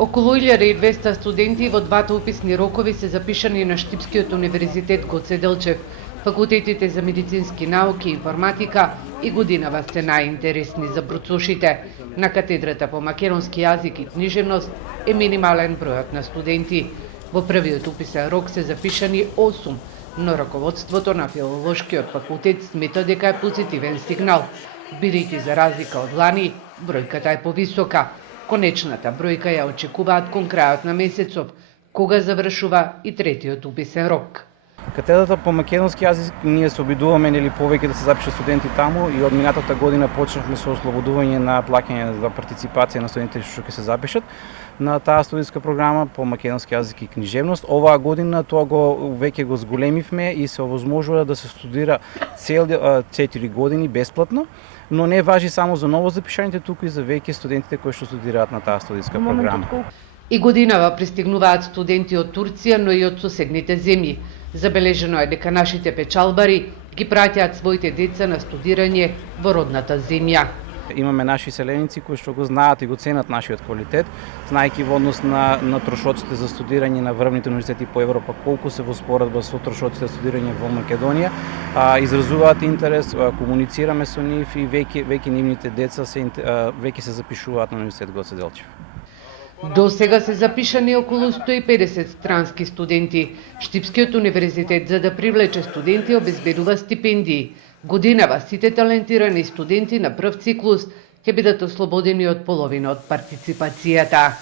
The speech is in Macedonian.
Околу 1200 студенти во двата уписни рокови се запишани на Штипскиот универзитет Гоце Делчев, факултетите за медицински науки и информатика и годинава се најинтересни за бруцушите. На катедрата по македонски јазик и книжевност е минимален бројот на студенти. Во првиот уписен рок се запишани 8, но раководството на филолошкиот факултет смета дека е позитивен сигнал, бидејќи за разлика од лани, бројката е повисока. Конечната бројка ја очекуваат кон крајот на месецов, кога завршува и третиот уписен рок. Катедрата по македонски јазик ние се обидуваме повеќе да се запишат студенти таму и од минатата година почнавме со ослободување на плаќање за партиципација на студентите што ќе се запишат на таа студентска програма по македонски јазик и книжевност. Оваа година тоа веќе го зголемивме и се овозможува да се студира цел 4 години бесплатно, но не важи само за ново запишаните, туку и за веќе студентите кои што студираат на таа студентска програма. И годинава пристигнуваат студенти од Турција, но и од соседните земји. Забележено е дека нашите печалбари ги праќаат своите деца на студирање во родната земја. Имаме наши селеници кои што го знаат и го ценат нашиот квалитет, знаејќи во однос на трошоците за студирање на врвните универзитети по Европа, колку се во споредба со трошоците за студирање во Македонија, изразуваат интерес, комуницираме со нив и веќе нивните деца веќе се запишуваат на Универзитет Гоце Делчев. До сега се запишани околу 150 странски студенти. Штипскиот универзитет, за да привлече студенти, обезбедува стипендии. Годинава сите талентирани студенти на прв циклус ќе бидат ослободени од половина од партиципацијата.